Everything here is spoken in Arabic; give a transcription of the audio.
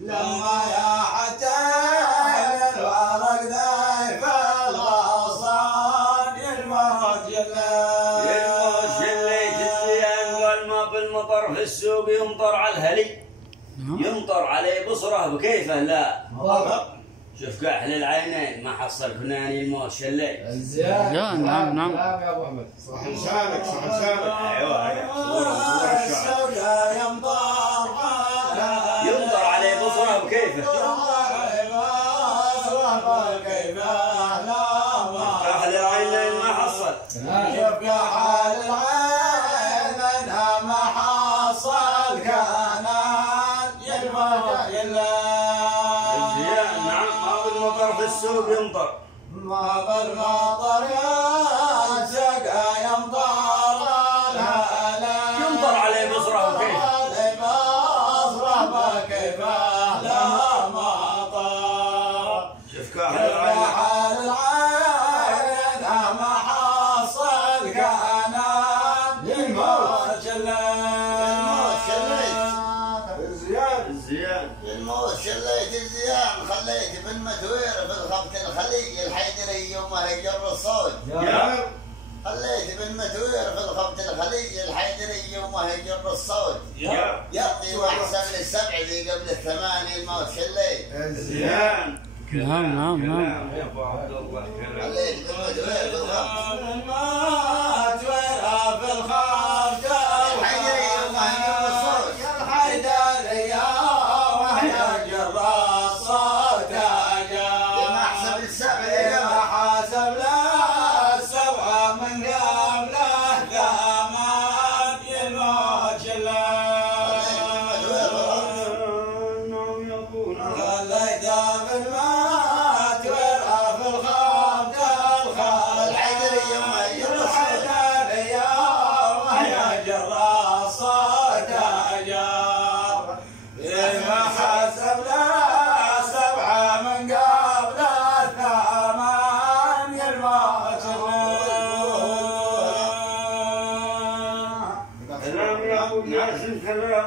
لما يا حتى الورق ذايف الغصان الموت جليت الزيان قال ما بالمطر في السوق يمطر على الهلي يمطر عليه بصره بكيفه لا شوف كحل العينين ما حصل فناني الموت شليت الزيان نعم يا ابو احمد صح لسانك صح لسانك. ايوه الشعر يمطر عليه بصره بكيفه كحل العينين ما حصل شوف كحل العينين ما حصل كانان الزيان نعم ما بالمطر في السوق يمطر ما بالمطر يا سقا يمطر يمطر عليه بصره وكيف لا مطر شوف كحل العين العين ما حصل كانان الموت الزيان الموت شليت الزيان خليت بالمتوير في الخبط الخليج الحيدري يوم هجر الصوت خليت بالمتوير في الخبط الخليج الحيدري يوم هجر الصوت يقضي واحسن للسبع ذي قبل الثمانية الموت شليت الزيان نعم يا ابو عبد الله خليت بالمتوير في الخبط في الخبط الحيدري يوم هجر الصوت ما حسب السبع حسب لا السبعة من قبله ثمان الموت خليت بالمات ورا في الخبط الحيدري يوم هجر الصوت يجر الصوت ما حسب لا سبعة من قبل الثمان الموت كلام يا ابو ناس كلام